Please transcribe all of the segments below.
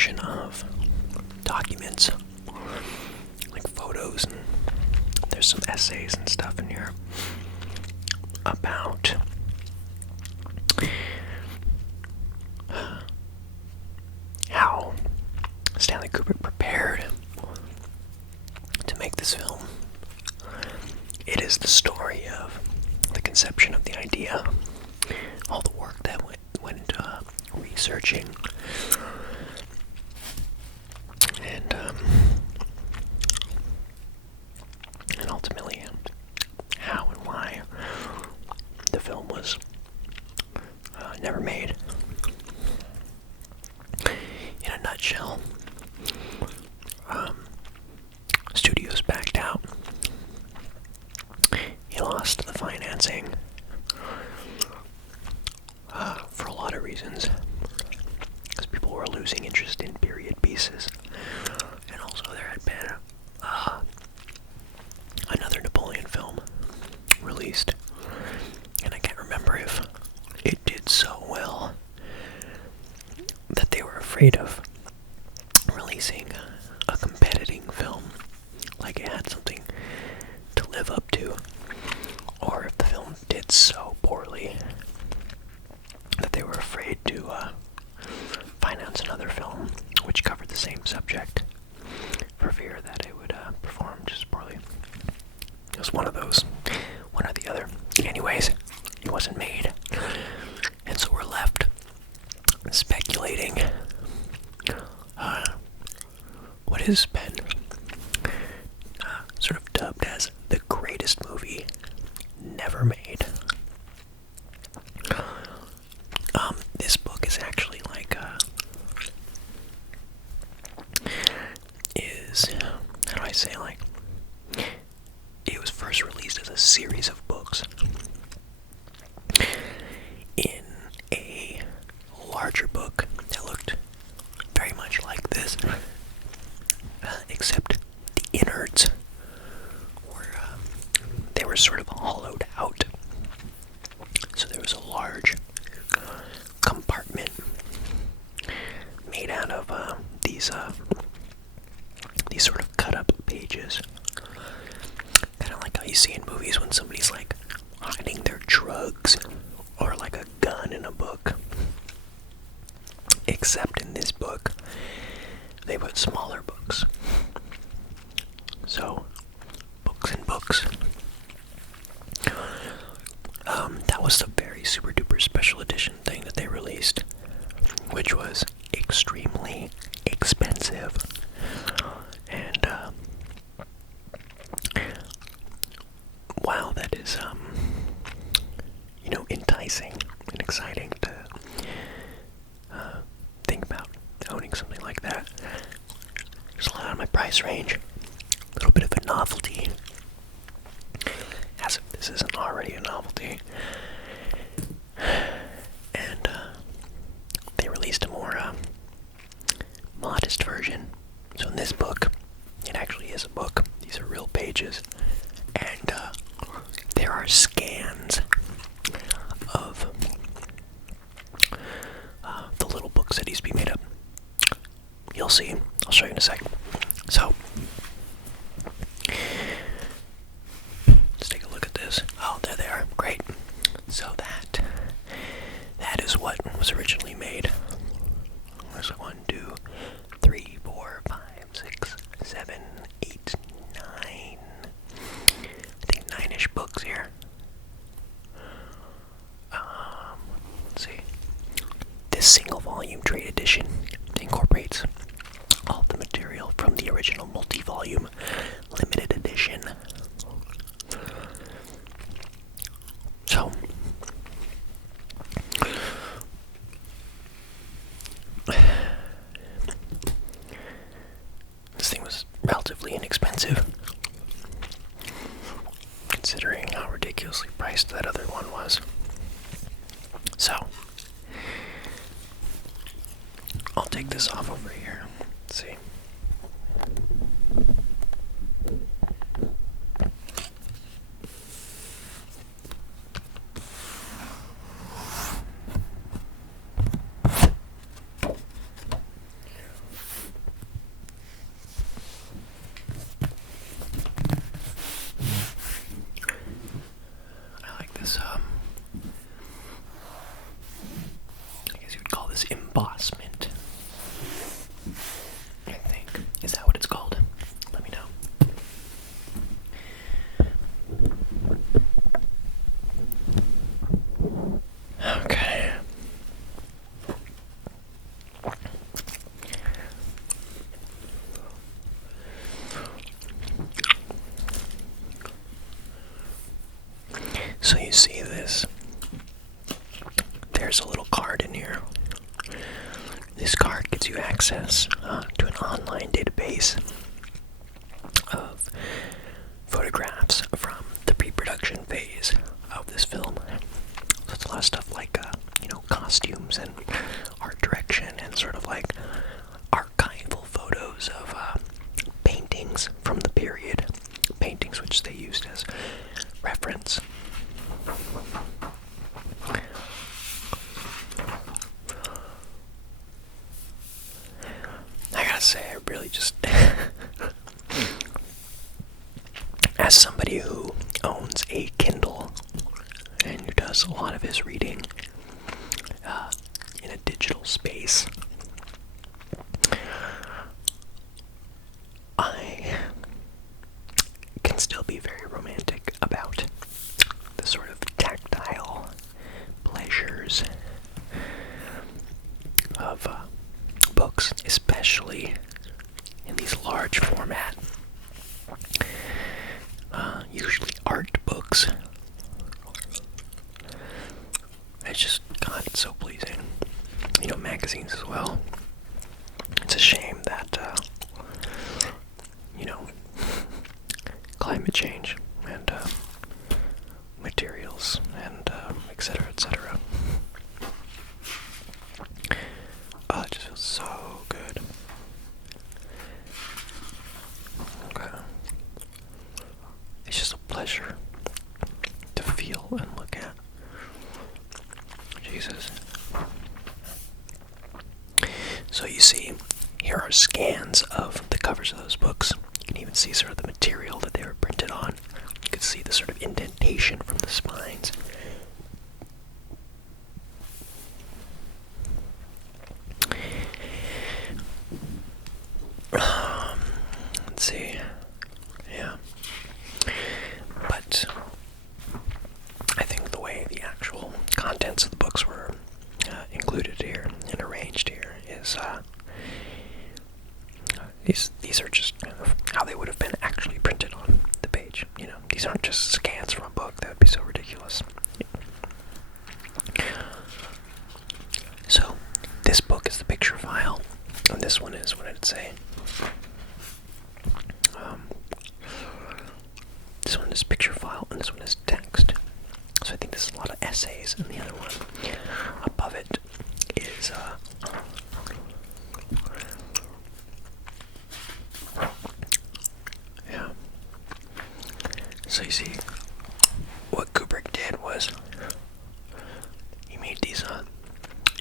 collection of documents, like photos, and there's some essays and stuff in here about how Stanley Kubrick prepared to make this film. It is the story of the conception of the idea, all the work that went into researching, and ultimately how and why the film was never made. In a nutshell, studios backed out. He lost the financing for a lot of reasons, because people were losing interest in period pieces, and also there had been another Napoleon film released, and I can't remember if it did so well that they were afraid of releasing a competing film, like it had something to live up to, or if the film did so poorly that they were afraid to finance another film which covered the same subject, for fear that it would perform just poorly. It was one of those, one or the other. Anyways, it wasn't made, and so we're left speculating what has been sort of dubbed as the greatest movie never made. This book is actually like how do I say, like, it was first released as a series of books in a larger book that looked very much like this, except the innards they were sort of hollowed out. So there was a large compartment made out of these sort of cut-up pages, kind of like how you see in movies when somebody's like hiding their drugs or like a gun in a book. Except in this book, they put smaller books. So, books and books. That was the very super duper special edition thing that they released, which was extremely expensive. And wow, that is enticing and exciting to think about owning something like that. There's a lot out of my price range. A little bit of a novelty, as if this isn't already a novelty. And they released a more modest version. So in this book, it actually is a book. These are real pages, and there are scans of the little books that used to be made up. You'll see. I'll show you in a sec. So, let's take a look at this. Oh, there they are. Great. So that is what was originally made. There's 1, 2, 3, 4, 5, 6, 7, 8, 9. I think 9-ish books here. Let's see. This single volume trade edition incorporates all of the material from the original multi-volume limited edition. So, this thing was relatively inexpensive, considering how ridiculously priced that other one was. So, I'll take this off over here. Let's see. you access to an online database of photographs from the pre-production phase of this film. So it's a lot of stuff like, costumes and art direction and sort of like archival photos of paintings from the period. Paintings which they used as reference. I gotta say, I really just... as somebody who owns a Kindle and who does a lot of his reading in a digital space, I can still be very romantic about the sort of tactile pleasures of books, especially in these large format, usually art books. It's just, God, it's so pleasing. Magazines as well. It's a shame that, climate change and materials and etc. etc. Oh, it just feels so good. Okay. It's just a pleasure to feel and look at. Jesus. So you see, here are scans of the covers of those books. You can even see sort of the material that they were printed on. You can see the sort of indentation from the spines. Let's see. Yeah. But I think the way the actual contents of the books were included here and arranged here is these are just kind of how they would have been actually printed on the page. These aren't just scans from a book. That would be so ridiculous. So this book is the picture file, and this one is, what did it say? This one is picture file, and this one is text. So I think this is a lot of essays, and the other one above it is yeah. So you see, what Kubrick did was he made these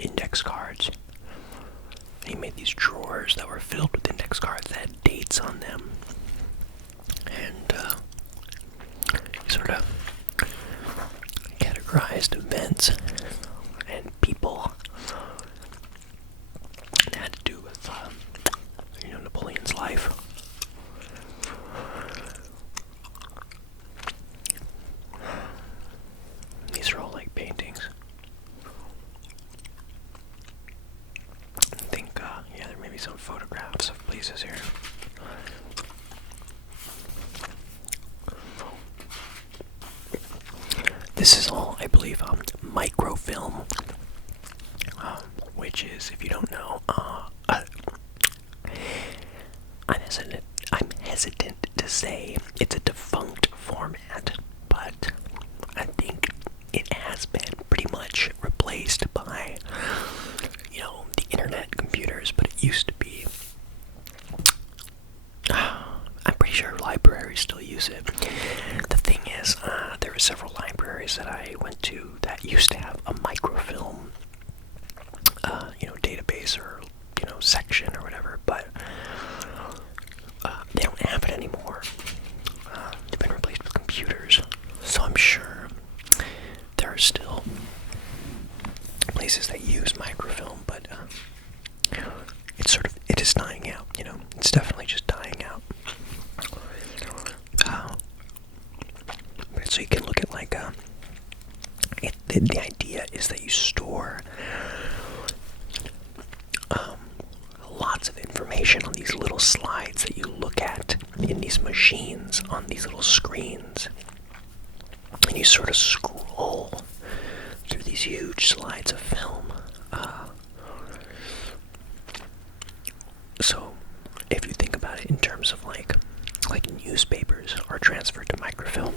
index cards. He made these drawers that were filled with index cards that had dates on them, and he sort of categorized events and people that had to do with Napoleon's life. These are all like paintings. I think there may be some photographs of places here. This is all, I believe, microfilm, which is, if you don't know, I'm hesitant to say it's a defunct format, but I think it has been pretty much replaced by, the internet computers, but it used to be. I'm pretty sure libraries still use it. The thing is, there were several libraries that I went to that used to have a microfilm, database or, section or whatever, but they don't have it anymore. They've been replaced with computers. So I'm sure there are still places that use microfilm, but it is dying out, it's definitely just dying out. So you can look at like, the idea is that you store lots of information on these little slides that you look at in these machines on these little screens, and you sort of scroll through these huge slides of film. if you think about it in terms of like newspapers are transferred to microfilm.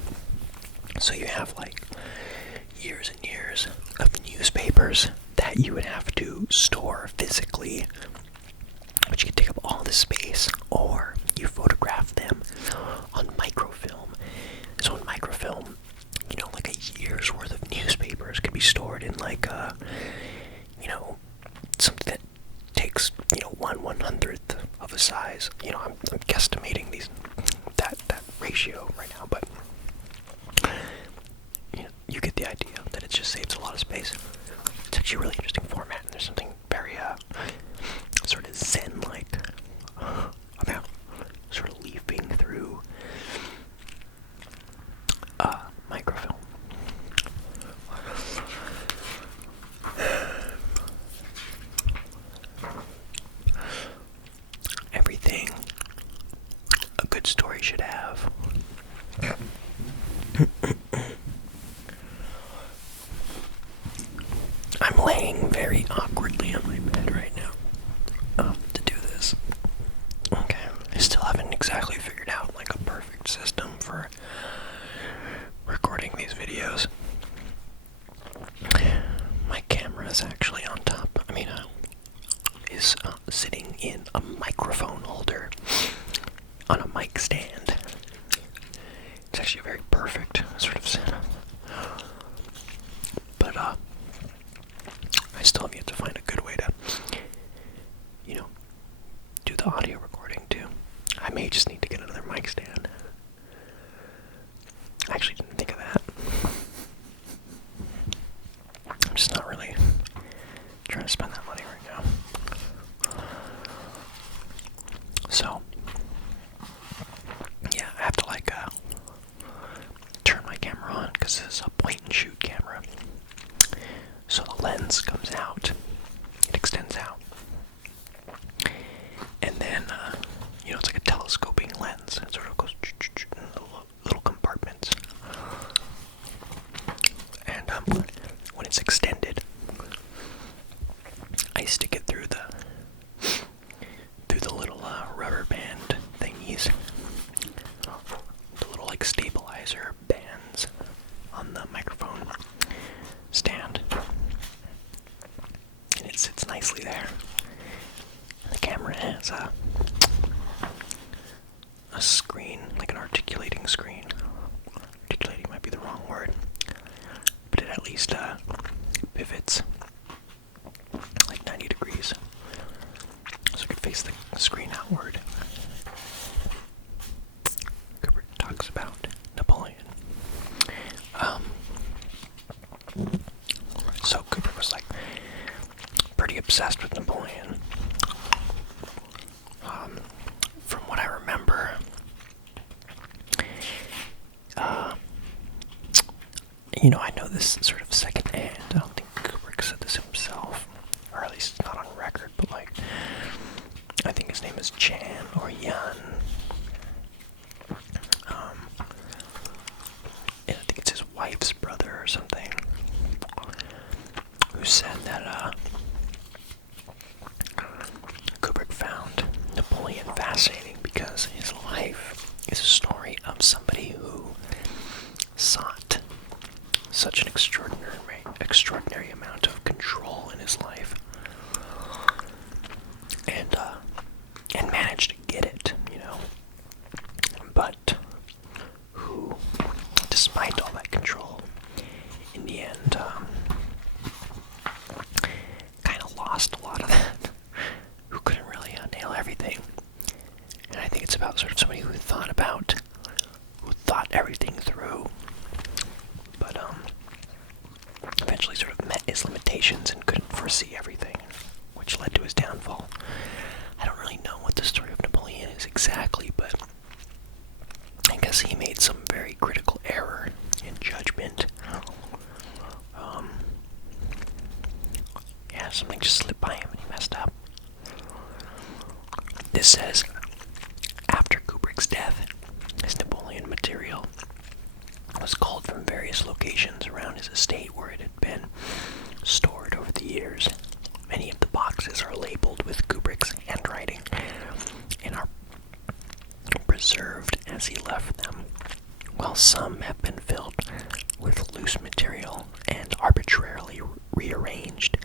So you have like years and years of newspapers that you would have to store physically, which could take up all the space, or you photograph them on microfilm. So in microfilm, like a year's worth of newspapers could be stored in like something that takes 1/100th of a size. I'm guesstimating that ratio right now, but you get the idea that it just saves a lot of space. It's actually a really interesting format, and there's something very sort of zen-like about sort of leafing through microfilm. Everything a good story should have. I'm laying very awkwardly on my bed right now to do this. Okay, I still haven't exactly figured out like a perfect system for recording these videos. My camera is actually on top. Is sitting in a microphone holder on a mic stand. It's actually a very perfect sort of setup. But I still have yet to find a good way to, do the audio recording too. I may just need to get another mic stand. I actually didn't think of that. I'm just not really trying to spend that money right now. So, yeah, I have to turn my camera on because this is a point and shoot camera. So the lens comes out, it extends out, and then it's like a telescoping lens. It sort of goes in little compartments, and when it's extended, I stick it through the little rubber band thingies, the little like stabilizer bands on the microphone stand, and it sits nicely there. The camera has a screen, like an articulating screen. Articulating might be the wrong word, but it at least pivots like 90 degrees, so it could face the screen outward. Kubrick talks about Napoleon. So Kubrick was like pretty obsessed with Napoleon. From what I remember, I know this sort of secondhand. I don't think Kubrick said this himself, or at least it's not on record, but I think his name is Chan or Yan. I think it's his wife's brother or something, who said that Kubrick found Napoleon fascinating because his life is a story of somebody who sought such an extraordinary amount of control in his life, and managed to get it, but who, despite all that control, in the end, kind of lost a lot of that, who couldn't really nail everything. And I think it's about sort of somebody who thought everything through, but eventually sort of met his limitations and couldn't foresee everything, which led to his downfall. I don't really know what the story of Napoleon is exactly, but I guess he made some very critical error in judgment. Something just slipped by him and he messed up. This says, after Kubrick's death, his Napoleon material was culled from various locations around his estate where it had been stored over the years. Many of the boxes are labeled with Kubrick's handwriting and are while some have been filled with loose material and arbitrarily rearranged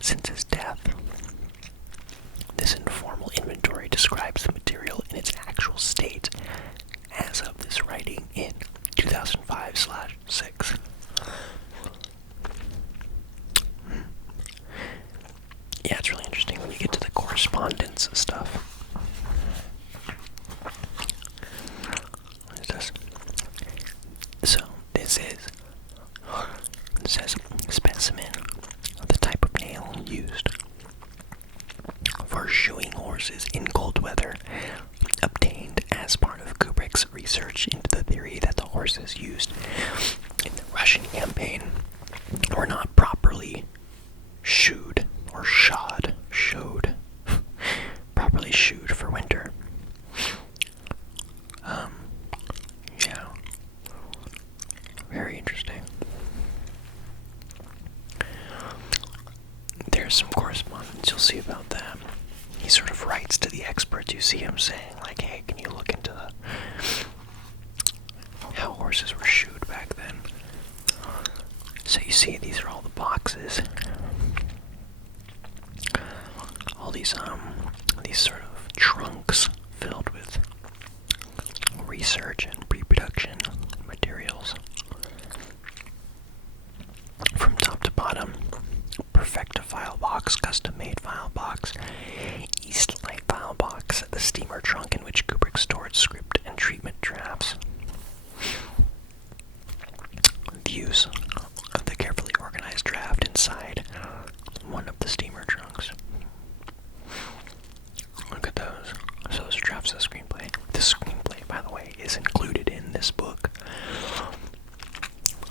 since his death. This informal inventory describes the material in its actual state as of this writing in 2005/6. Yeah, it's really interesting when you get to the correspondence stuff. What is this? So, it says specimen of the type of nail used for shoeing horses in cold weather, obtained as part of Kubrick's research into the theory that the horses used in the Russian campaign were not properly shoed properly shoed for winter. Yeah, very interesting. There's some correspondence you'll see about that. He sort of writes to the experts. You see him saying, like, hey, can you look into how horses were shoed back then? So you see, these are all the boxes. All these sort of trunks filled with research and pre-production materials. From top to bottom, Perfecta file box, custom-made file box, Eastlight file box, the steamer trunk in which Kubrick stored script and treatment drafts. Views of the carefully organized draft inside one of the steamer trunks. Look at those. So those are drafts of the screenplay. This screenplay, by the way, is included in this book.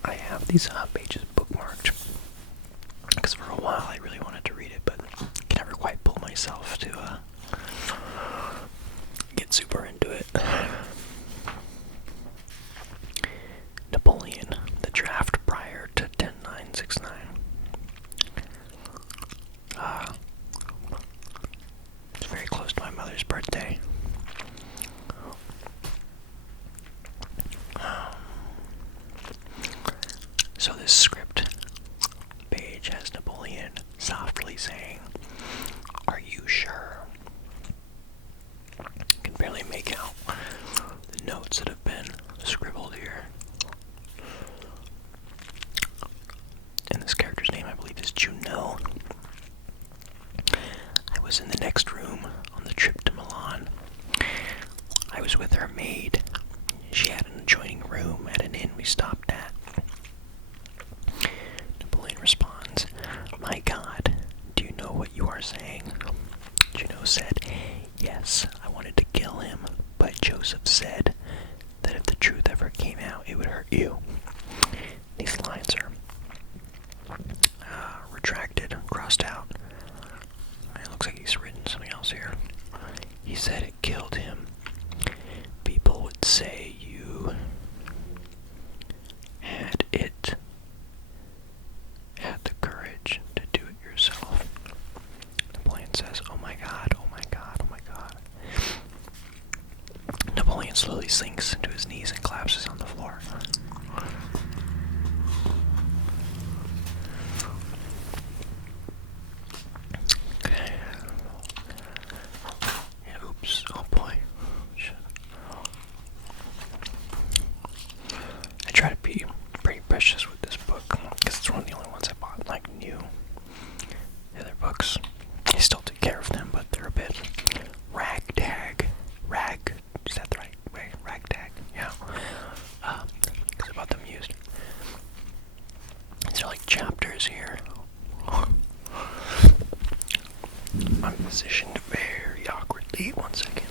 I have these pages bookmarked because for a while I really wanted to read it, but I can never quite pull myself to get super into it. Napoleon, the draft prior to 10/9/69. It's very close to my mother's birthday. So this script page has Napoleon softly saying, "Are you sure?" You can barely make out the notes that have been scribbled here. And this character's name, I believe, is Chewin. I was in the next room on the trip to Milan. I was with her maid. She had an adjoining room at an inn we stopped at. Napoleon responds, "My God, do you know what you are saying?" Juno said, "Yes, I wanted to kill him, but Joseph said that if the truth ever came out, it would hurt you." These lines are retracted, crossed out. It looks like he's written something else here. He said it killed him. People would say you had the courage to do it yourself. Napoleon says, "Oh my God, oh my God, oh my God." Napoleon slowly sinks into his knees and collapses on the floor. Oops, oh boy. Shit. I try to be pretty precious with this book, because it's one of the only ones I bought, like, new. The other books, I still take care of them, but they're a bit is that the right way? Ragtag, yeah. Because I bought them used. These are like chapters here. I'm positioned very awkwardly. One second.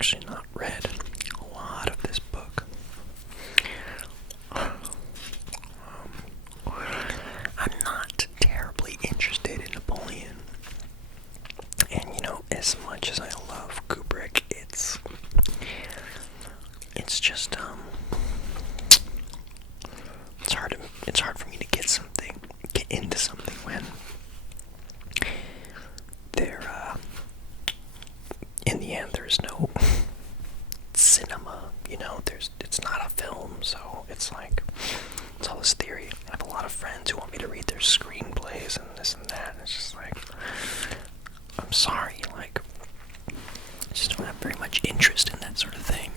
actually not read a lot of this book. I'm not terribly interested in Napoleon. And as much as I love Kubrick, it's just it's hard for me to get into something when there in the end there's no cinema, it's not a film, so it's all this theory. I have a lot of friends who want me to read their screenplays and this and that, and it's just I'm sorry, I just don't have very much interest in that sort of thing.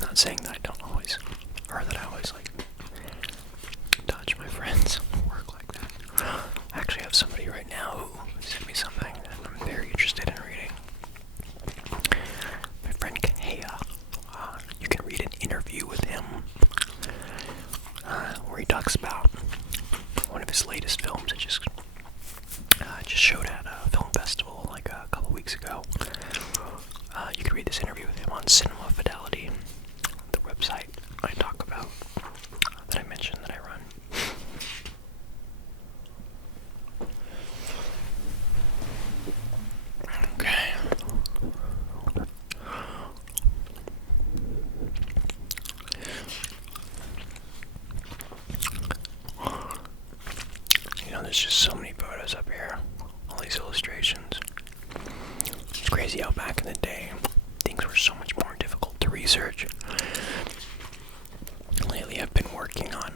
Not saying that I don't always, or that I always dodge my friends' work like that. I actually have somebody right now who sent me something that I'm very interested in reading. My friend Kahea. You can read an interview with him where he talks about one of his latest films. It just showed at a film festival a couple weeks ago. You can read this interview with him on Cinema Fidelity, the website I talk about, that I mentioned that I run. Okay. There's just so many photos up here. All these illustrations. It's crazy how back in the day, things were so much more difficult to research. Lately I've been working on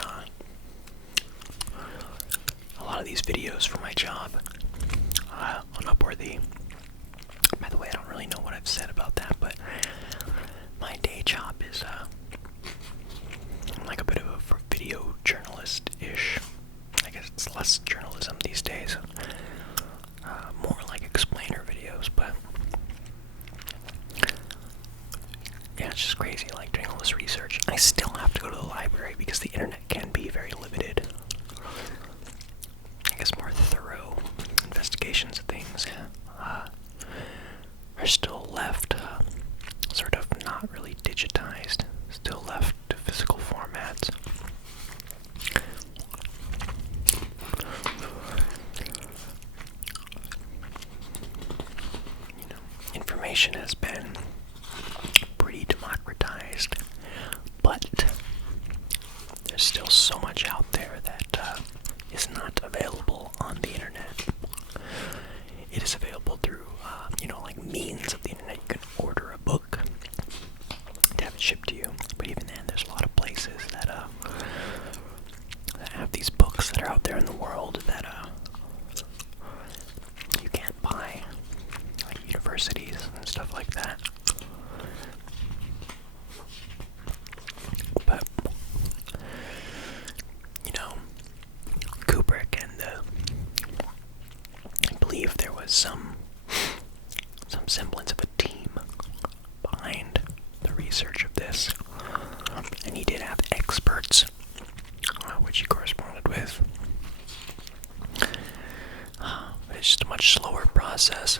a lot of these videos for my job on Upworthy. By the way, I don't really know what I've said about that, but my day job is I'm a bit of a video journalist-ish. I guess it's less journalism these days. More explainer videos, but yeah, it's just crazy doing all this research. I still have to go to the library because the internet can be very limited. I guess more thorough investigations of things are still left sort of not really digitized, still left to physical formats. Information has been pretty democratized, but there's still so much out there that is not available on the internet. It is available through, means of the internet. You can order a book to have it shipped to you, but even then, there's a lot of places that have these books that are out there in the world that you can't buy, universities and stuff like that. But Kubrick and I believe there was some semblance of a team behind the research of this, and he did have experts, which he corresponded with. But it's just a much slower process.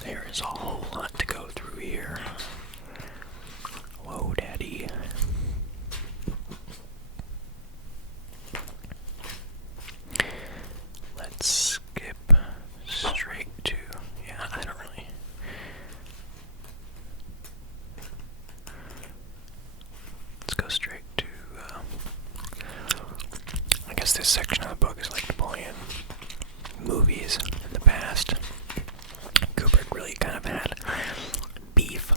There is a whole lot to go through here. Whoa, Daddy. Let's skip straight to... Yeah, I don't really... Let's go straight to... I guess this section of the book is Napoleon movies in the past. Kubrick really kind of had beef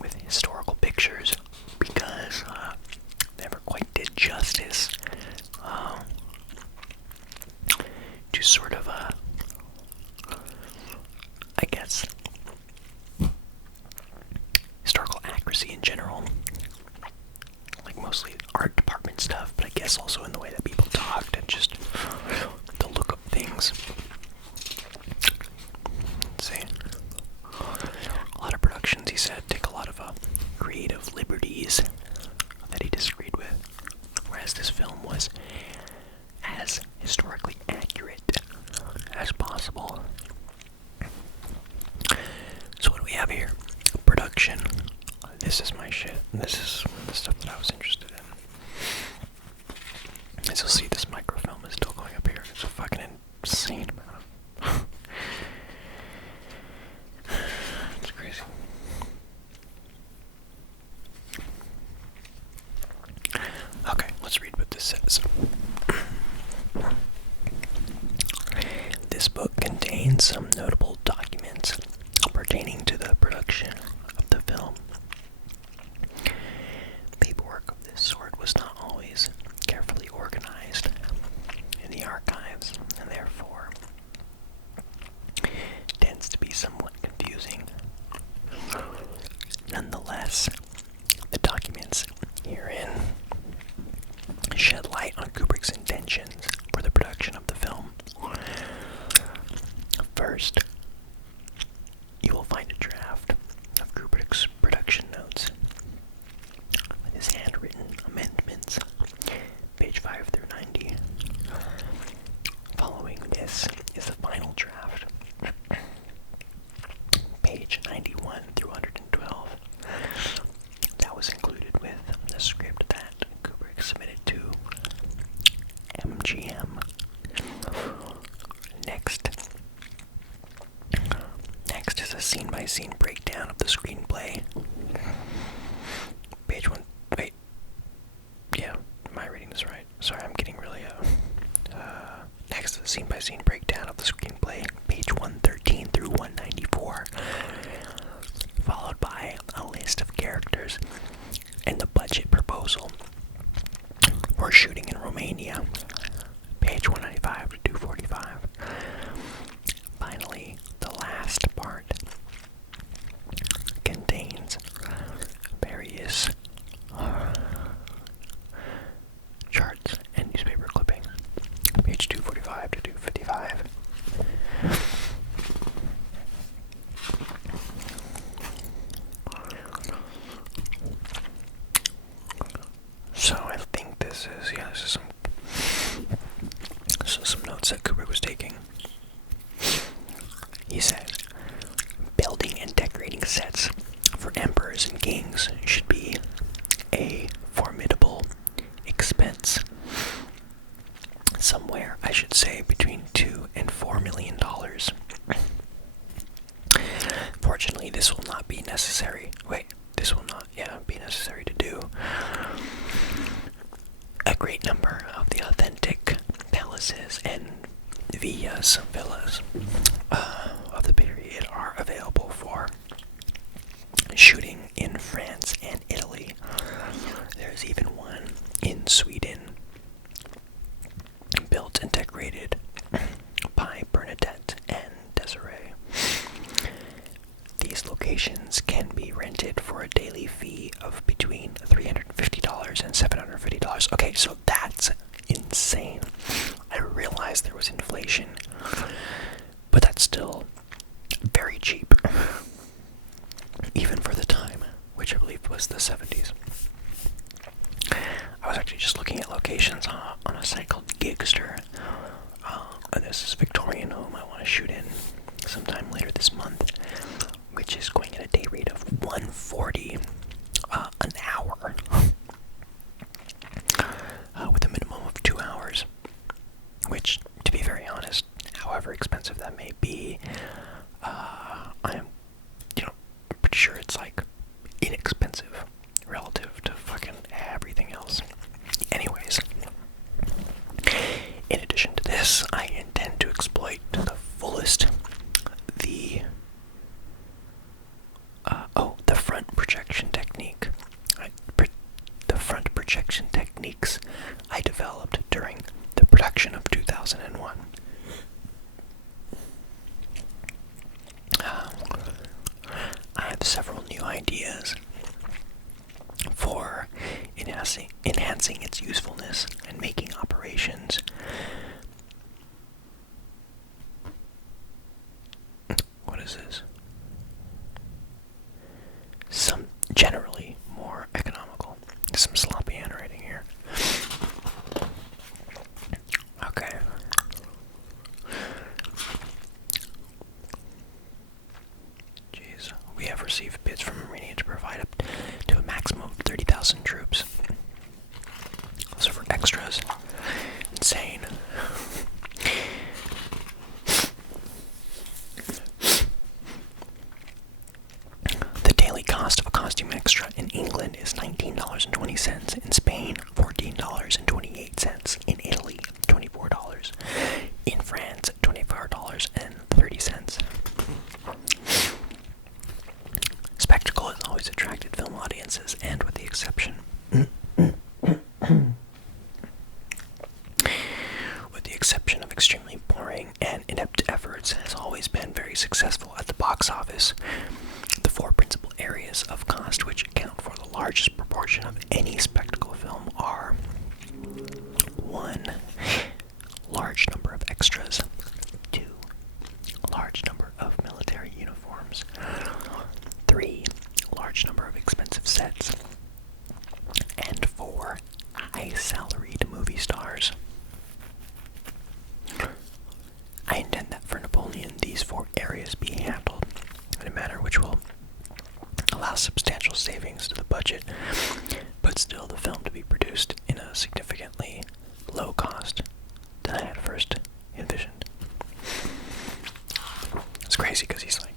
with historical pictures because they never quite did justice to sort of I guess historical accuracy in general, mostly art department stuff, but I guess also in the way that people talked and just the look of things. Let's see. A lot of productions, he said, take a lot of creative liberties that he disagreed with. as this film was as historically accurate as possible. So what do we have here? Production. This is my shit. This is the stuff that I was interested in. As you'll see, this microfilm is still going up here. It's a fucking insane amount of... It's crazy. Okay, let's read what this says. This book contains some notable documents pertaining to the production of the film. Paperwork of this sort was not always carefully organized in the archives, and therefore tends to be somewhat confusing. Nonetheless, the documents herein shed light on Kubrick's intentions for the production of the film. First, you will find a draft of Kubrick's production notes with his handwritten amendments, page 5 through 90. Following this is the final draft, page 91 through 112. That was included with the script that Kubrick submitted to MGM. Next is a scene-by-scene breakdown of the screenplay. Page 1. Wait. Yeah, am I reading this right? Sorry, I'm getting really, next is a scene-by-scene breakdown of the screenplay. Page 113 through 194. Followed by a list of characters and the budget proposal for shooting in Romania. Page 195 to 245. Finally, the last part contains various charts and newspaper clippings. Page 245 to 255. So I think this is some notes that Kubrick was taking. He said, building and decorating sets for emperors and kings should be a formidable expense. Somewhere, I should say, between $2 and $4 million. Fortunately, this will not be necessary. Be necessary to do. A great number of the authentic palaces and villas of the period are available for shooting in France and Italy. There's even one in Sweden, built and decorated by Bernadette and Desiree. These locations can be rented for a daily fee of between $350 and $750. Okay, so that's insane. I realized there was inflation, but that's still very cheap, even for the time, which I believe was the 70s. I was actually just looking at locations on a site called Gigster. This is Victorian home I want to shoot in sometime later this month, which is going at a day rate of $140 an hour, with a minimum of 2 hours, which, to be very honest, however expensive that may be, I'm pretty sure it's like inexpensive relative to fucking everything else. Anyways, in addition to this, I intend to exploit to the fullest the front projection technique. The front projection techniques I developed during the production of 2001. I have several new ideas for enhancing its usefulness and making operations generally more economical. Some sloppy handwriting here. exception of extremely boring and inept efforts, has always been very successful at the box office. The four principal areas of cost which account for the largest proportion of any spectacle film are: 1. Large number of extras. 2. Large number of military uniforms. 3. Large number of expensive sets. And 4. High-salaried movie stars. I intend that for Napoleon, these four areas be handled in a manner which will allow substantial savings to the budget, but still the film to be produced in a significantly low cost than I had first envisioned. It's crazy because he's like,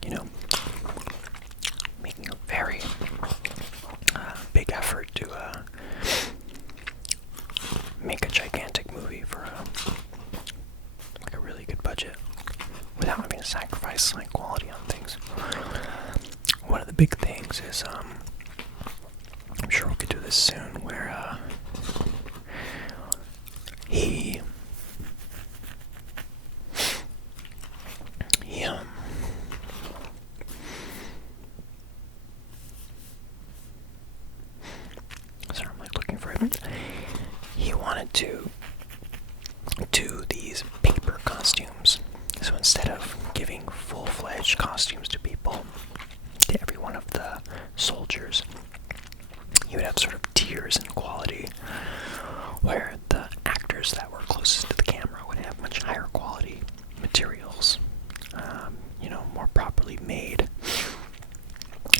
making a very big effort to make a gigantic movie for a really good budget without having to sacrifice quality on things. One of the big things is I'm sure we'll get to this soon, where he sorry, I'm looking for it. He wanted to do these paper costumes. So instead of giving full-fledged costumes to people, to every one of the soldiers, he would have sort of tiers in quality, where the actors that were closest to the camera would have much higher quality materials, more properly made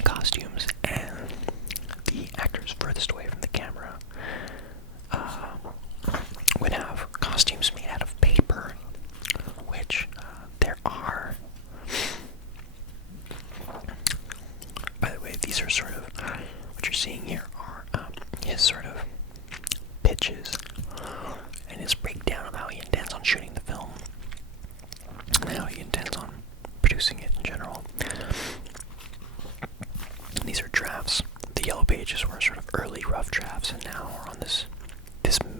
costumes, and the actors furthest away from the camera would have costumes made out of paper, which there are. By the way, these are sort of, what you're seeing here are his sort of pitches and his breakdown of how he intends on shooting the film and how he intends on producing it in general. These are drafts. The yellow pages were sort of early rough drafts, and now we're on this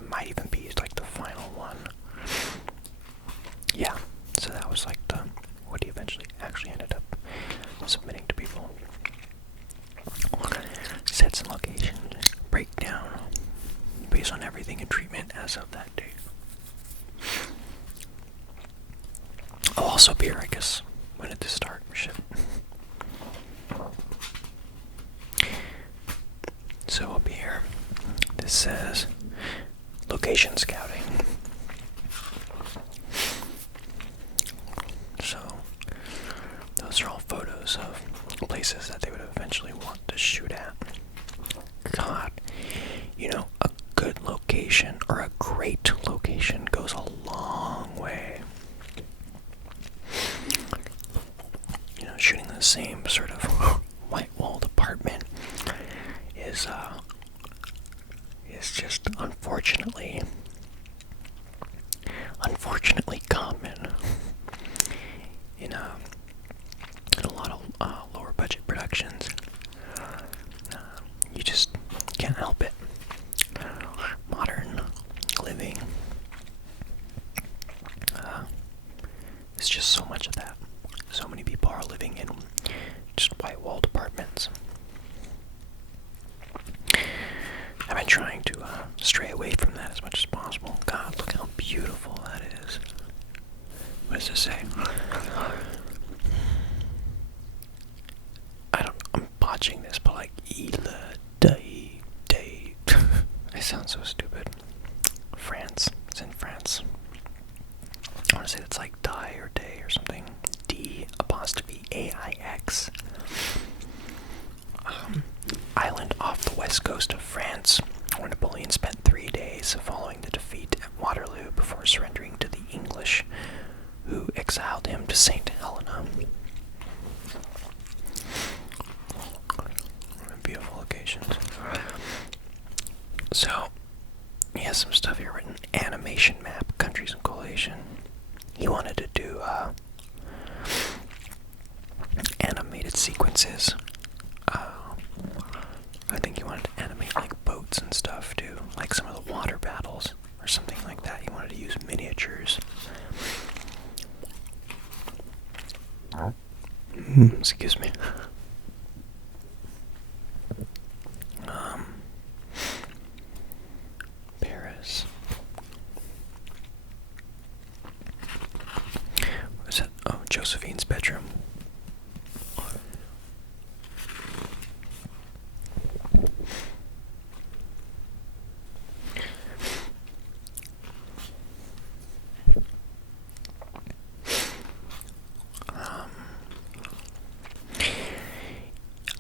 might even be like the final one. Yeah, so that was like what he eventually actually ended up submitting to people. Sets and locations, breakdown based on everything in treatment as of that date. Oh, also beer, I guess. When did this start? Shit. So up here, this says location scouting. So those are all photos of places that they would eventually want to shoot at. God, a good location or a great location goes a long way. Shooting the same sort of white-walled apartment is just unfortunately common in a lot of lower budget productions. You just can't help it. Modern living is just so much of that. So many people are living in just white-walled apartments. I've been trying to stray away from that as much as possible. God, look how beautiful that is. What does this say? I'm botching this, but like, Ile Day. I sound so stupid. France. It's in France. I want to say that's like die or day or something. D''AIX. Island off the west coast of France, where Napoleon spent 3 days following the defeat at Waterloo before surrendering to the English, who exiled him to St. Helena. Beautiful locations. So, he has some stuff here written. Animation map, countries and collation. He wanted to do animated sequences. I think he wanted to animate like boats and stuff too, like some of the water battles or something like that. He wanted to use miniatures. Excuse me. Paris. What is that? Oh, Josephine's bedroom.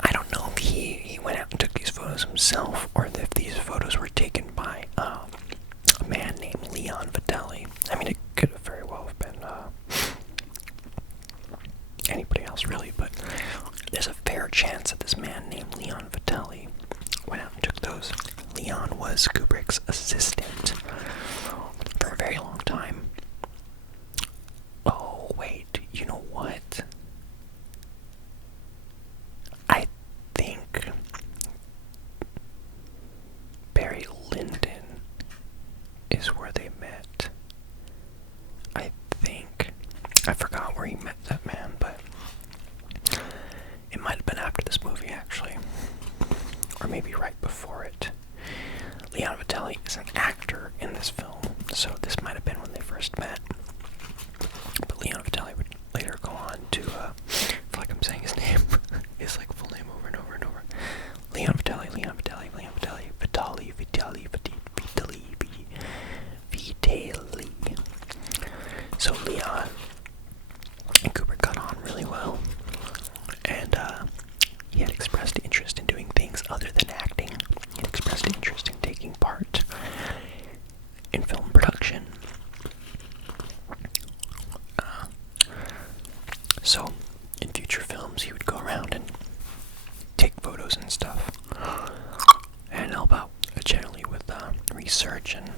I don't know if he went out and took these photos himself, or if these photos were taken by a man named Leon Vitelli. I mean, it could have very well have been anybody else, really, but there's a fair chance that this man named Leon Vitelli went out and took those. Leon was Kubrick's assistant for a very long time. Oh, wait, you know what? I think Barry Lyndon is where they met. I forgot where he met that man, but it might have been after this movie, actually. Or maybe right before it. Leon Vitelli is an actor in this film, so this might have been when they first met. But Leon Vitelli would later go on to, I feel like I'm saying his name, his like full name over and over and over. Leon Vitelli. So Leon and Kubrick got on really well, and he had expressed interest in doing things other than acting. He had expressed interest in taking part in film production. So in future films, he would go around and take photos and stuff, and help out generally with research, and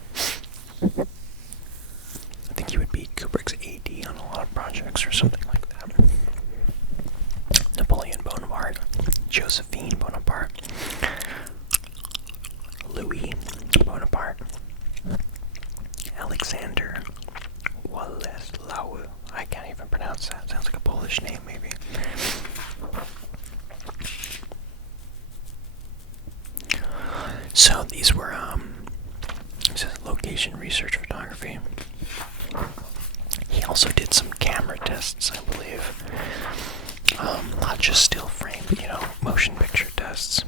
I think he would be Kubrick's AD on a lot of projects or something like that. Napoleon Bonaparte, Josephine Bonaparte, Louis Bonaparte, Alexander Władysław. I can't even pronounce that. Sounds like a Polish name, maybe. So these were this is location research photography. He also did some camera tests, I believe. Not just still frame, but motion picture tests.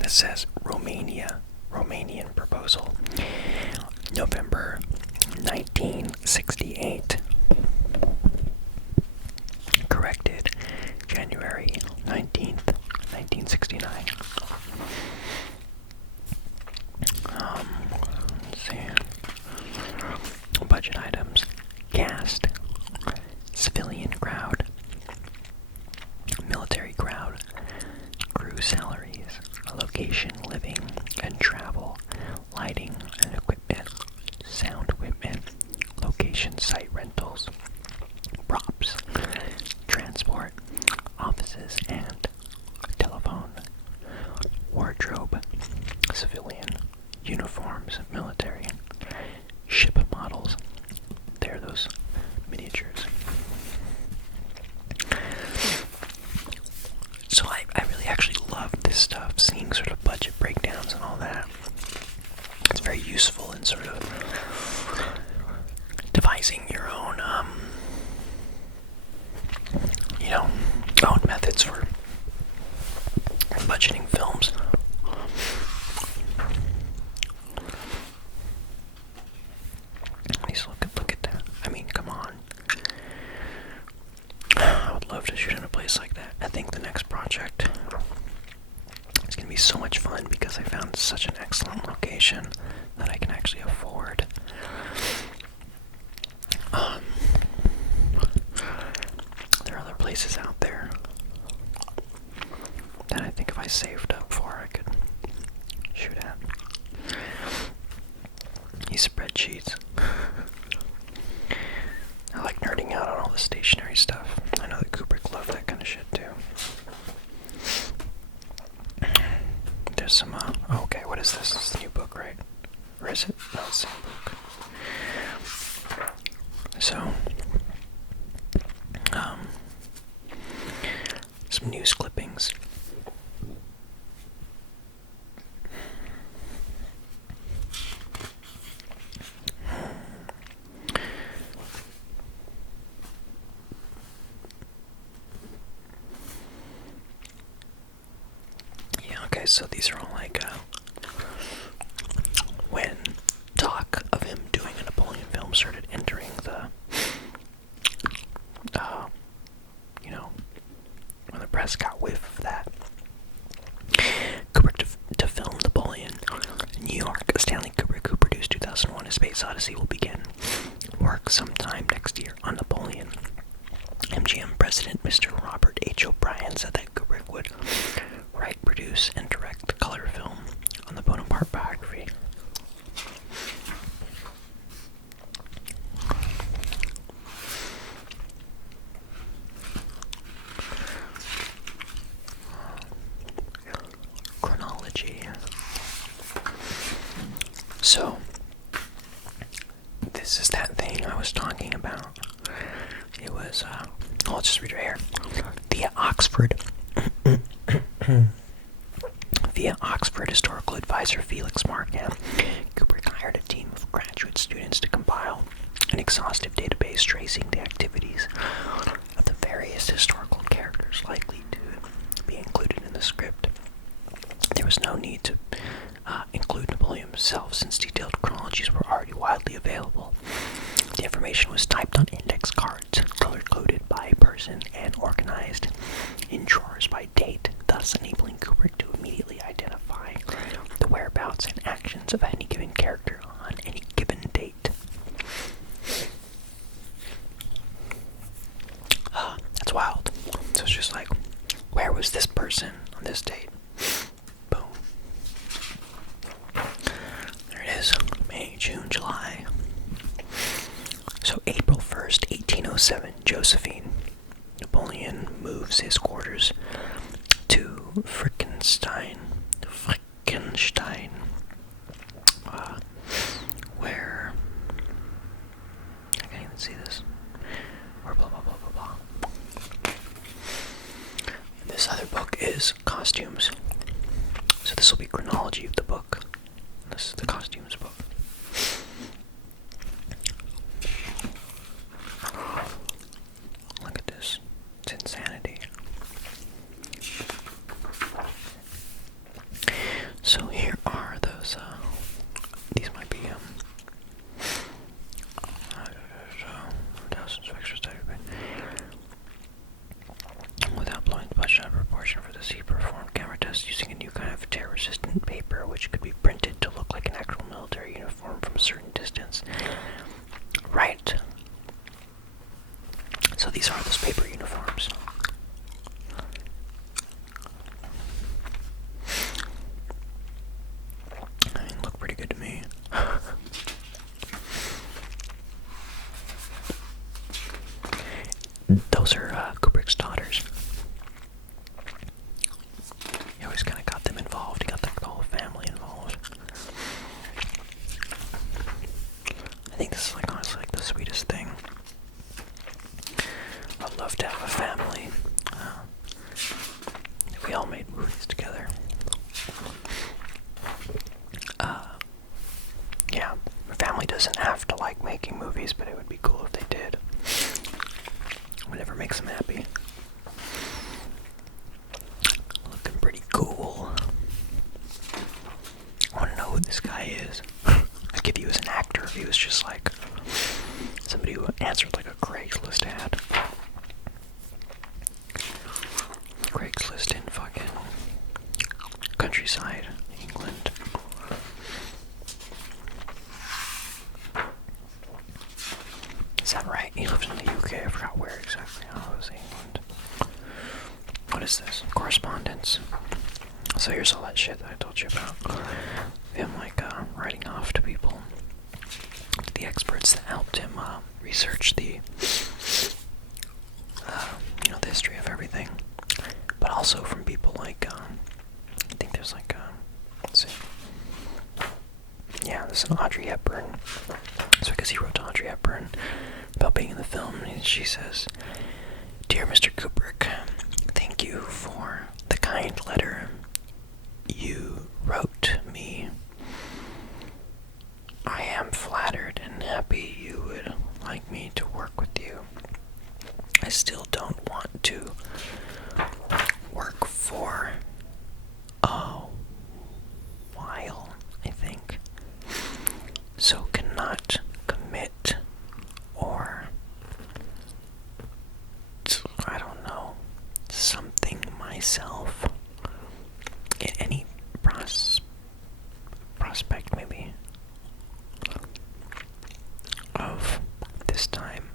This says Romanian proposal, November 1968. Corrected, January 19th, 1969. Let's see. Budget items: cast, civilian crowd, military crowd, crew salaries, location, living and travel, lighting and equipment, sound equipment, location, site rentals, props, transport, offices and telephone, wardrobe, civilian, uniforms, military, ship models. There are those miniatures. So I really actually love this stuff, seeing sort of budget breakdowns and all that. It's very useful in sort of devising your own, own methods for budgeting films. Look at that. I mean, come on. I would love to shoot in a place like that. I think the next project is going to be so much fun because I found such an excellent location that I can actually afford. There are other places out there that I think if I saved up for, I could shoot at. These spreadsheets. I like nerding out on all the stationary stuff. I know that Kubrick loved that kind of shit too. There's some, okay, what is this? It's the new book, right? Or is it? No, it's the same book. So, Okay, so these are all like, when talk of him doing a Napoleon film started entering the, when the press got whiff of that. Kubrick to film Napoleon, New York. Stanley Kubrick, who produced 2001: A Space Odyssey, will begin work sometime next year on Napoleon. MGM president Mr. Robert H. O'Brien said that Kubrick would write, produce, and direct the color film on the Bonaparte biography. Chronology. So, this is that thing I was talking about. It was, I'll just read it right here. Via Oxford historical advisor Felix Markham, Kubrick hired a team of graduate students to compile an exhaustive database tracing the activities of the various historical characters likely to be included in the script. There was no need to include Napoleon himself, since detailed chronologies were already widely available. The information was typed on index cards, color-coded by person, and organized in drawers by date, thus enabling Kubrick to immediately identify the whereabouts and actions of any given character on any given date. That's wild. So it's just like, where was this person on this date? Boom. There it is. May, June, July. So April 1st, 1807, Josephine. Napoleon moves his quarters to Frankenstein, where, I can't even see this, or blah blah blah blah blah. This other book is costumes, so this will be chronology of the book. This is the costumes book. Look at this. It's insanity. So here are those, these might be, without blowing the budget out of proportion for this, he performed camera tests using a new kind of tear-resistant paper, which could be printed to look like an actual military uniform from a certain distance. Right. So these are those paper uniforms. I mean, look pretty good to me. Those are Kubrick's daughters. He always kind of got them involved. He got the whole family involved. I think this is like honestly like the sweetest thing. I'd love to have a family. If we all made movies together. Yeah, my family doesn't have to like making movies, but it would be cool if they did. Whatever makes them happy. Looking pretty cool. I want to know who this guy is. Like if he was an actor, if he was just like somebody who answered like a Craigslist ad. Craigslist in fucking countryside, England. Is that right? He lived in the UK. I forgot where exactly. Oh, it was England. What is this? Correspondence. So here's all that shit that I told you about. Him like writing off to people, to the experts that helped him research the, the history of everything. But also from people like, I think there's like, let's see. Yeah, there's an Audrey Hepburn. So because he wrote to Audrey Hepburn about being in the film, and she says, "Dear Mr. Kubrick, thank you for the kind letter you wrote me. I am flattered and happy you would like me to work with you. I still don't want to work for..." Oh, so cannot commit or, I don't know, something myself in any prospect maybe of this time.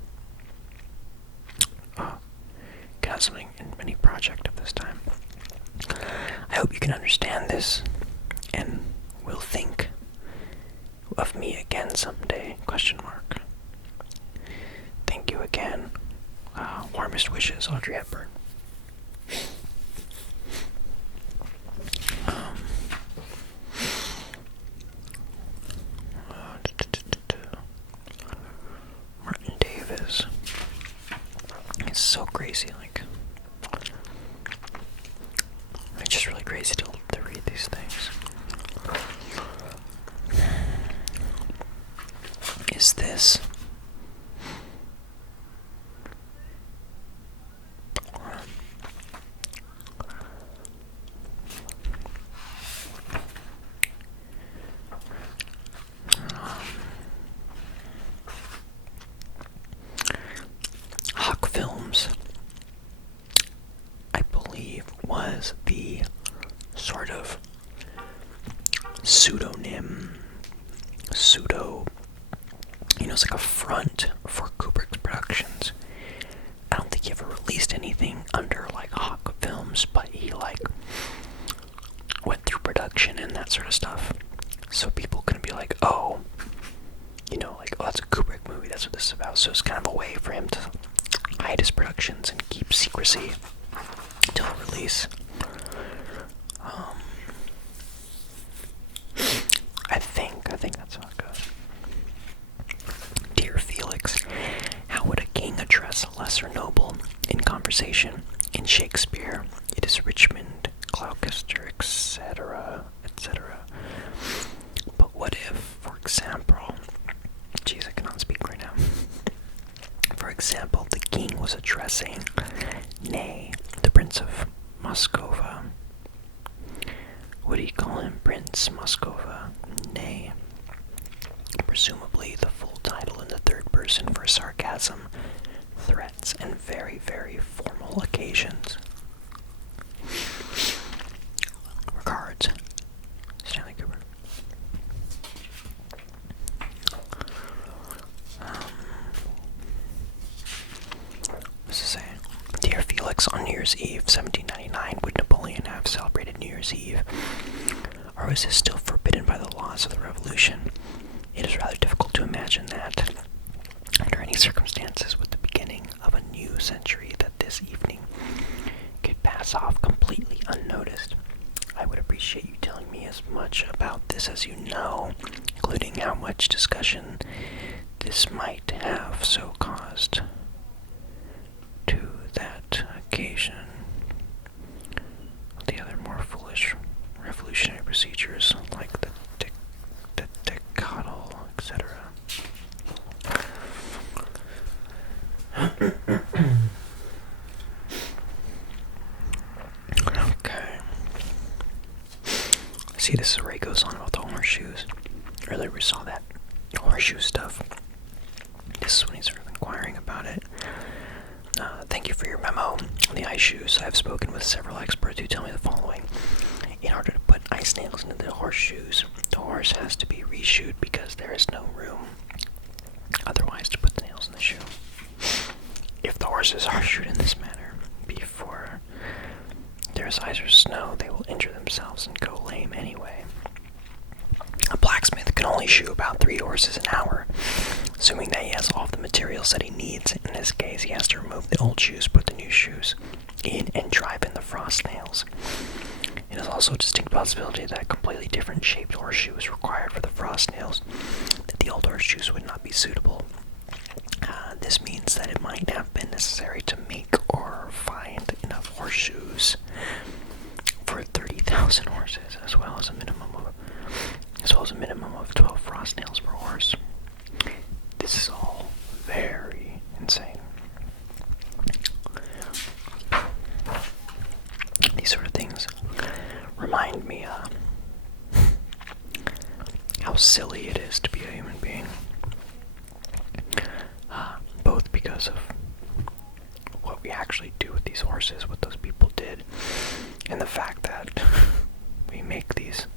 Got something in any project of this time. I hope you can understand this and will think of me again someday, question mark. Thank you again. Warmest wishes, Audrey Hepburn. Martin Davis. It's so crazy, like, it's just really crazy to read these things. Is this Hawk Films, I believe, was the sort of it's like a front for Kubrick's productions. I don't think he ever released anything under like Hawk Films, but he like went through production and that sort of stuff. So people can be like, oh, like, oh, that's a Kubrick movie, that's what this is about. So it's kind of a way for him to hide his productions and keep secrecy until release. I think that's how it goes. Dear Felix, how would a king address a lesser noble in conversation? In Shakespeare, it is Richmond, Gloucester, etc., etc. But what if, for example, geez, I cannot speak right now. For example, the king was addressing, nay, the Prince of Moscova. What do you call him? Prince Moscova? Nay. Presumably the full title in the third person for sarcasm, threats, and very, very formal occasions. Regards, Stanley Kubrick. What's it say? Dear Felix, on New Year's Eve, 1799, would Napoleon have celebrated New Year's Eve? Or was this still forbidden by the laws of the Revolution? It is rather difficult to imagine that, under any circumstances with the beginning of a new century, that this evening could pass off completely unnoticed. I would appreciate you telling me as much about this as you know, including how much discussion this might have so caused to that occasion. The other more foolish revolutionary procedures, like the decadal, etc. Okay. See, this is where he goes on about the horseshoes. Earlier we saw that horseshoe stuff. This is when he's sort of inquiring about it. Thank you for your memo on the ice shoes. I have spoken with several experts who tell me the following. In order to put ice nails into the horseshoes, the horse has to be reshoed because there is no room otherwise to put the nails in the shoe. If the horses are shoed in this manner before there is ice or snow, they will injure themselves and go lame anyway. A blacksmith can only shoe about 3 horses an hour, assuming that he has all of the materials that he needs. In this case, he has to remove the old shoes, put the new shoes in, and drive in the frost nails. It is also a distinct possibility that a completely different shaped horseshoe is required for the frost nails, that the old horseshoes would not be suitable. This means that it might have been necessary to make or find enough horseshoes for 30,000 horses, as well as a minimum of 12 frost nails per horse. This is all very insane. These sort of things remind me how silly it is to be a human being. actually do with these horses, what those people did, and the fact that we make these,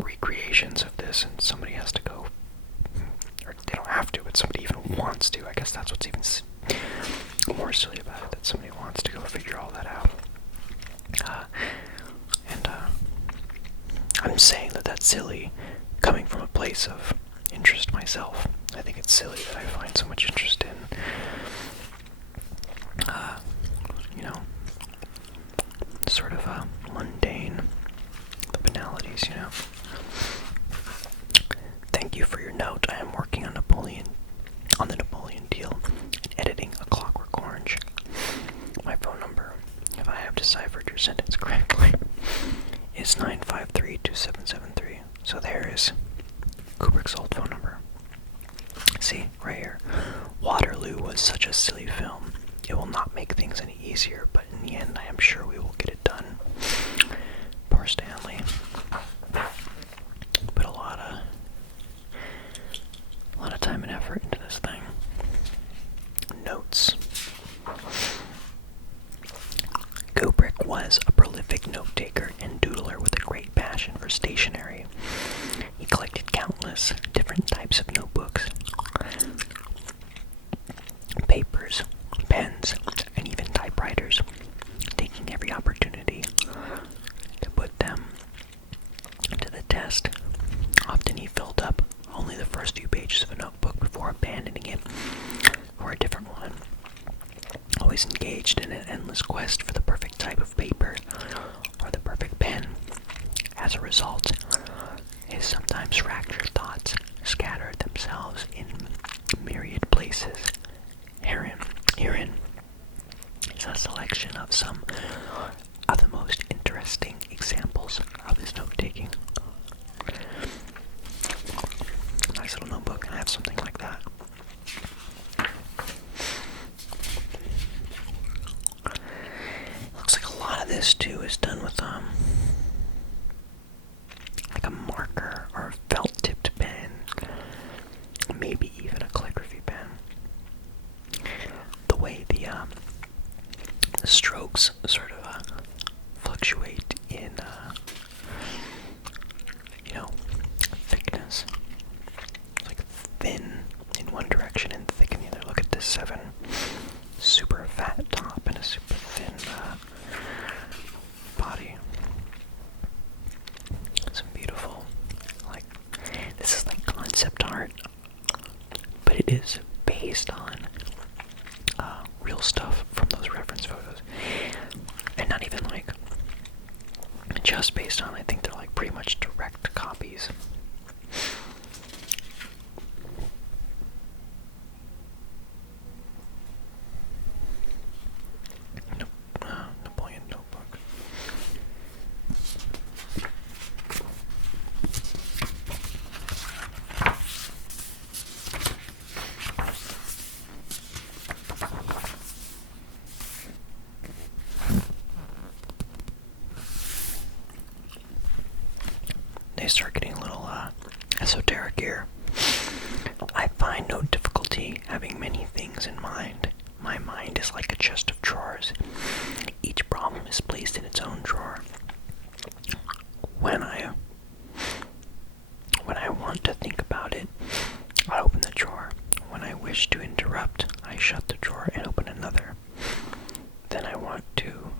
recreations of this, and somebody has to go, or they don't have to, but somebody even wants to. I guess that's what's even more silly about it, that somebody wants to go figure all that out. I'm saying that that's silly coming from a place of interest myself. I think it's silly that I find so much interest in, sort of mundane, the banalities, Thank you for your note. I am working on the Napoleon deal and editing A Clockwork Orange. My phone number, if I have deciphered your sentence correctly, is 953-2773. So there is Kubrick's old phone number. See, right here. Waterloo was such a silly film. It will not make things any easier, but in the end, I am sure we will get it done. Poor Stanley. Put a lot of time and effort into this thing. Notes. Kubrick was a prolific note-taker and doodler with a great passion for stationery. He collected countless different types of notebooks, papers, pens, and even typewriters, taking every opportunity to put them to the test. Often he filled up only the first few pages of a notebook before abandoning it for a different one, always engaged in an endless quest for the perfect type of paper or the perfect pen. As a result, his sometimes fractured thoughts scattered themselves in myriad places. Herein is a selection of some of the most interesting examples of his note-taking. Nice little notebook, and I have something like that. Looks like a lot of this too is done with like a marker or a felt-tipped pen, maybe even a calligraphy pen. The way the strokes sort of fluctuate in thickness. It's like thin in one direction and thick in the other. Look at this 7 super fat top and a super thin body. Some beautiful, this is like concept art, but it is based on real stuff from those reference photos, and not even just based on. I think they're pretty much direct copies. Napoleon notebook. They start getting a little esoteric here. I find no difficulty having many things in mind. My mind is like a chest of drawers. Each problem is placed in its own drawer. When I want to think about it, I open the drawer. When I wish to interrupt, I shut the drawer and open another. Then I want to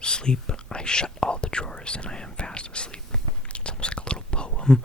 sleep, I shut all the drawers and I am fast asleep. It's almost like a little poem.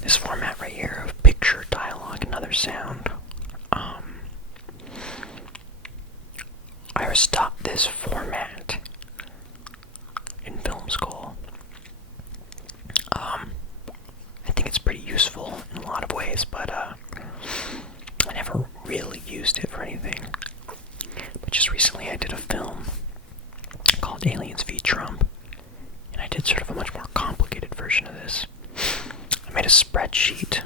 This format right here of picture, dialogue, and other sound. I was taught this format in film school. I think it's pretty useful in a lot of ways, but I really used it for anything. But just recently I did a film called Aliens v. Trump, and I did sort of a much more complicated version of this. I made a spreadsheet.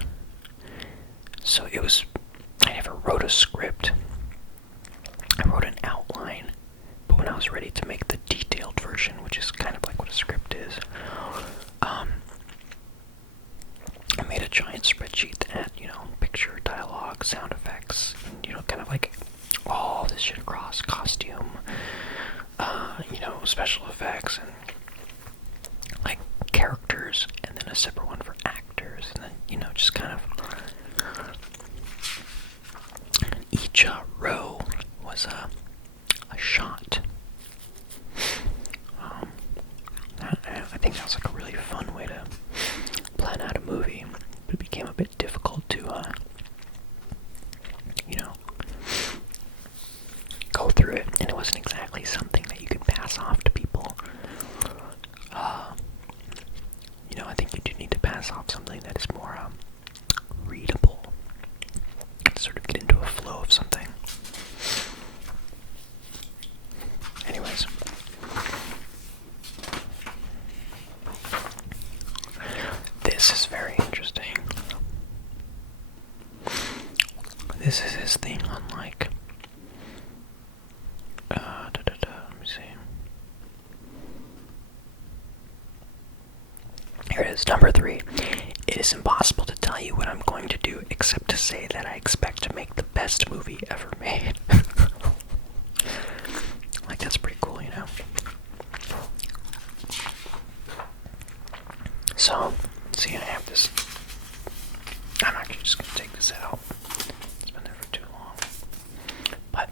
So I never wrote a script. I wrote an outline, but when I was ready to make the detailed version, which is kind of like what a script is, I made a giant spreadsheet that had, picture, dialogue, sound effects, and, kind of like all this shit across, costume, special effects, and like characters, and then a separate one for actors, and then, just kind of each row was a shot. I think that was like a really fun way to plan out a movie, but it became a bit difficult to, go through it, and it wasn't exactly something that you could pass off to people. I think you do need to pass off something that is more readable, to sort of get into a flow of something. Anyways. This is very interesting. This is his thing on like let me see. Here it is, number 3. It is impossible to tell you what I'm going to do except to say that I expect to make the best movie ever made. Like, that's pretty cool, So, see, I have this. I'm actually just going to take this out. It's been there for too long. But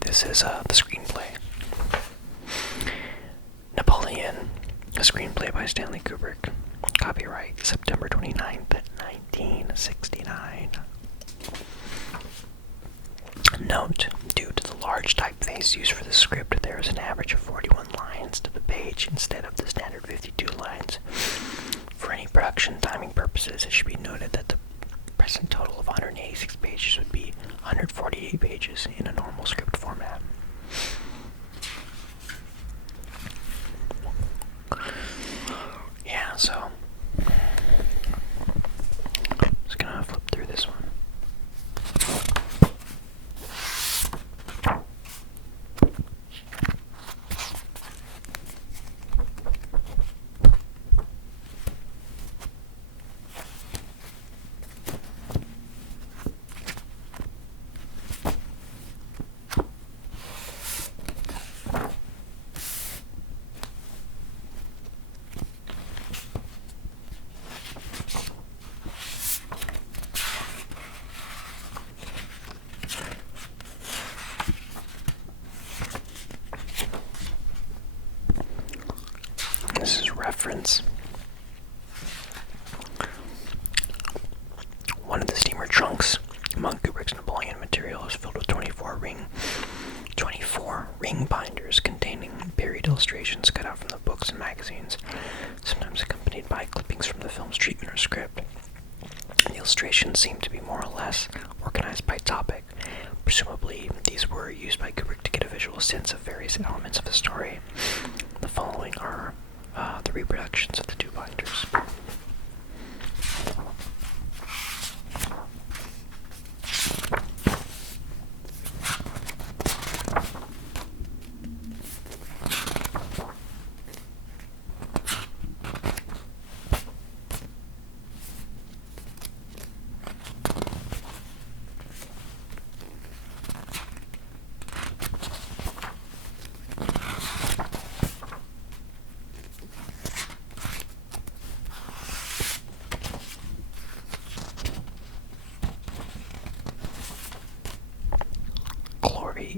this is the screenplay. Napoleon, a screenplay by Stanley Kubrick. Copyright September 29th, 1969. Note, due to the large typeface used for the script, there is an average of 41 lines to the page instead of the standard 52 lines. For any production timing purposes, it should be noted that the present total of 186 pages would be 148 pages in a normal script format. Yeah, so I'm just gonna flip through this one. This is reference. One of the steamer trunks among Kubrick's Napoleon material is filled with 24 ring binders containing period illustrations cut out from the books and magazines, sometimes accompanied by clippings from the film's treatment or script. The illustrations seem to be more or less organized by topic. Presumably, these were used by Kubrick to get a visual sense of various elements of the story. The following are the reproductions of the two binders.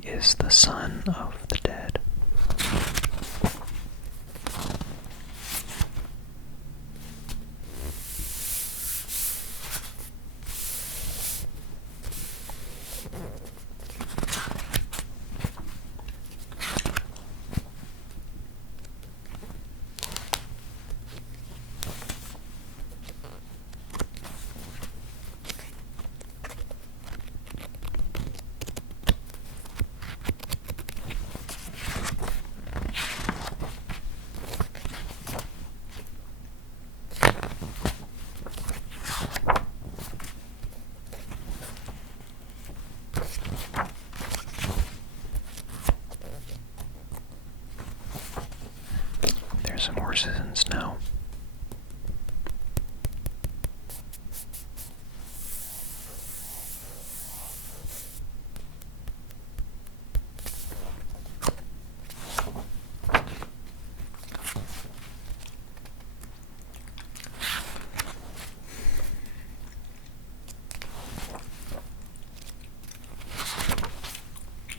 Is the son of the dead. horses in snow.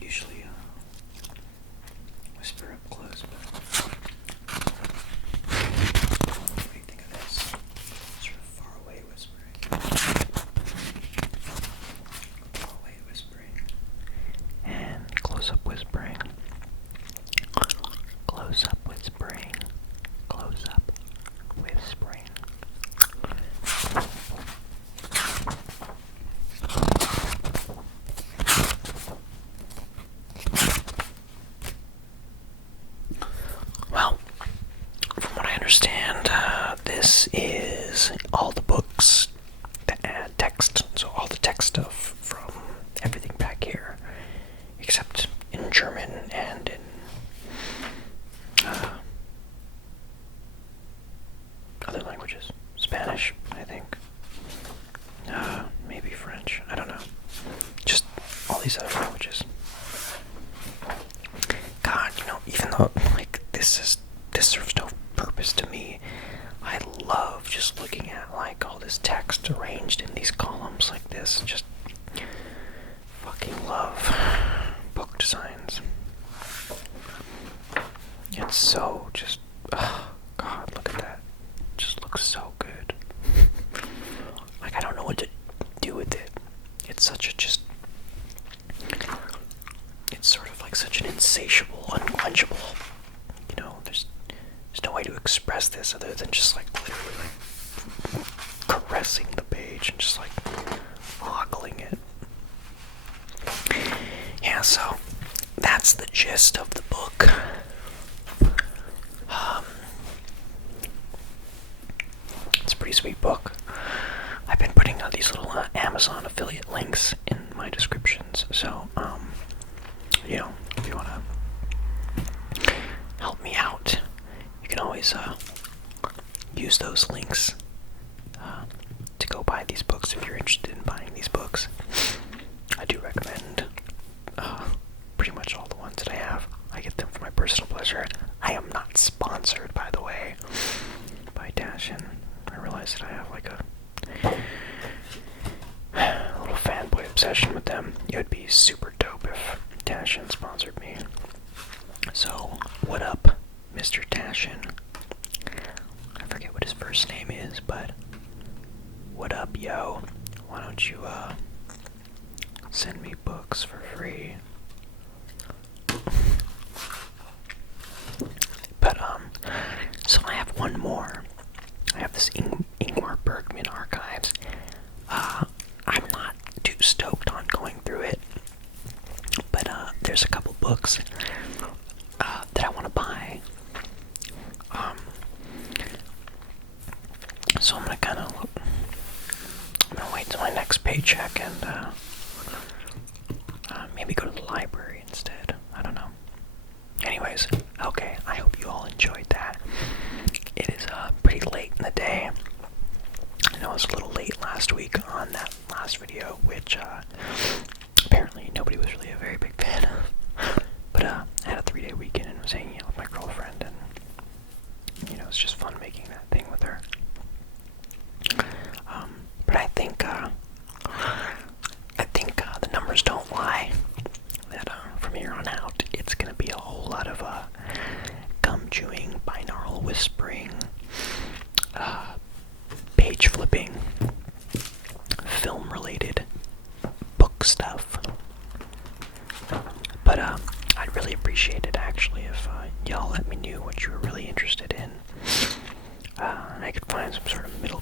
Usually, whisper up close, but what do you think of this? Sort of far away whispering. Far away whispering. And close up whispering. Close up whispering. Close up whispering. Well, from what I understand, this is all the books that add text. So all the text stuff from everything back here, except in German and in other languages. Spanish, I think. Maybe French. I don't know. Just all these other languages. God, even though this serves no purpose to me, I love just looking at all this text arranged in these columns like this. Just fucking love book designs. It's so just, oh God, look at that. Just looks so good. I don't know what to do with it. It's such a it's sort of like such an insatiable, unquenchable, there's no way to express this other than just literally caressing the page and just ogling it. Yeah, so that's the gist of the book. It's a pretty sweet book. I've been putting these little Amazon affiliate links in my descriptions, so if you want to help me out, you can always use those links to go buy these books if you're interested in buying these books. I do recommend pretty much all the ones that I have. I get them for my personal pleasure. I am not sponsored, by the way, by Tashcen. I realize that I have a little fanboy obsession with them. It would be super dope if Tashcen sponsored me. So, what up, Mr. Tashcen? I forget what his first name is, but what up, yo? Why don't you send me books for free? But so I have one more. I have this Ingmar Bergman archives. I'm not too stoked on going through it, but there's a couple books that I want to buy. So I'm gonna wait till my next paycheck and maybe go to the library instead. I don't know. Anyways, okay, I hope you all enjoyed that. It is pretty late in the day. I know I was a little late last week on that last video, which apparently nobody was really a very big fan of. But I had a 3-day weekend and was hanging out with my girlfriend, and it's just fun making that thing with her. But I think the numbers don't lie. That from here on out, it's gonna be a whole lot of gum chewing, binaural whispering, page flipping, film related book stuff. But I'd really appreciate it actually if y'all let me know what you were really interested in. I could find some sort of middle